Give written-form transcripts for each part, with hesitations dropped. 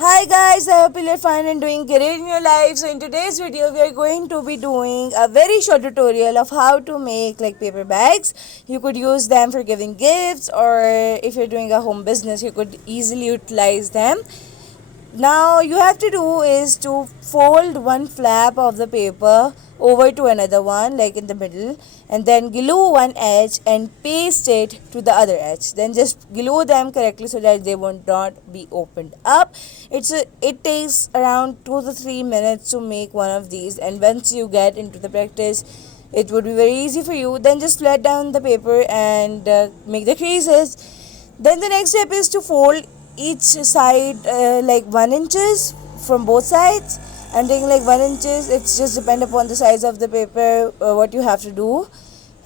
Hi guys, I hope you're fine and doing great in your life. So in today's video, we are going to be doing a very short tutorial of how to make like paper bags. You could use them for giving gifts, or if you're doing a home business, you could easily utilize them. Now you have to do is to fold one flap of the paper over to another one like in the middle, and then glue one edge and paste it to the other edge. Then just glue them correctly so that they will not be opened up. It takes around 2 to 3 minutes to make one of these, and once you get into the practice it would be very easy for you. Then just flat down the paper and make the creases. Then the next step is to fold each side like 1 inches from both sides. I'm taking like 1 inches. It's just depend upon the size of the paper what you have to do.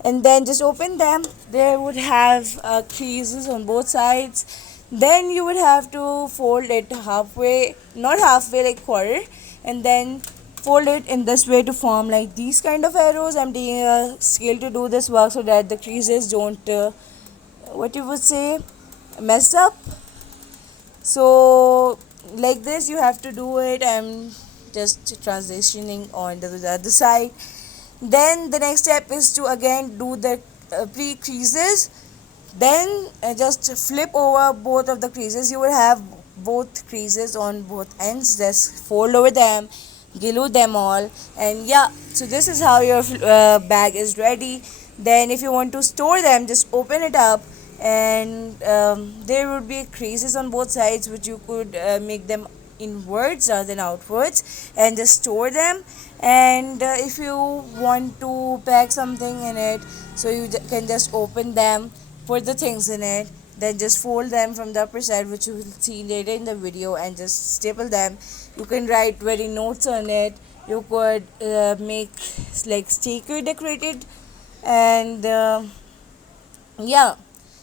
And then just open them. They would have creases on both sides. Then you would have to fold it halfway, not halfway, like quarter, and then fold it in this way to form like these kind of arrows. I'm taking a scale to do this work so that the creases don't what you would say mess up. So like this you have to do it. I'm just transitioning on the other side. Then the next step is to again do the pre creases. Then just flip over both of the creases. You will have both creases on both ends. Just fold over them, glue them all, and yeah, so this is how your bag is ready. Then if you want to store them, just open it up, and there would be creases on both sides which you could make them inwards rather than outwards, and just store them. And if you want to pack something in it, so you can just open them, put the things in it, then just fold them from the upper side, which you will see later in the video, and just staple them. You can write very notes on it. You could make like sticker decorated, and yeah,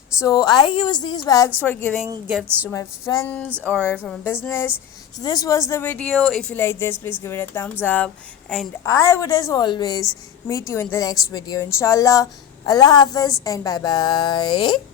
so I use these bags for giving gifts to my friends or from a business. So this was the video. If you like this, please give it a thumbs up, and I would as always meet you in the next video inshallah. Allah hafiz and bye bye.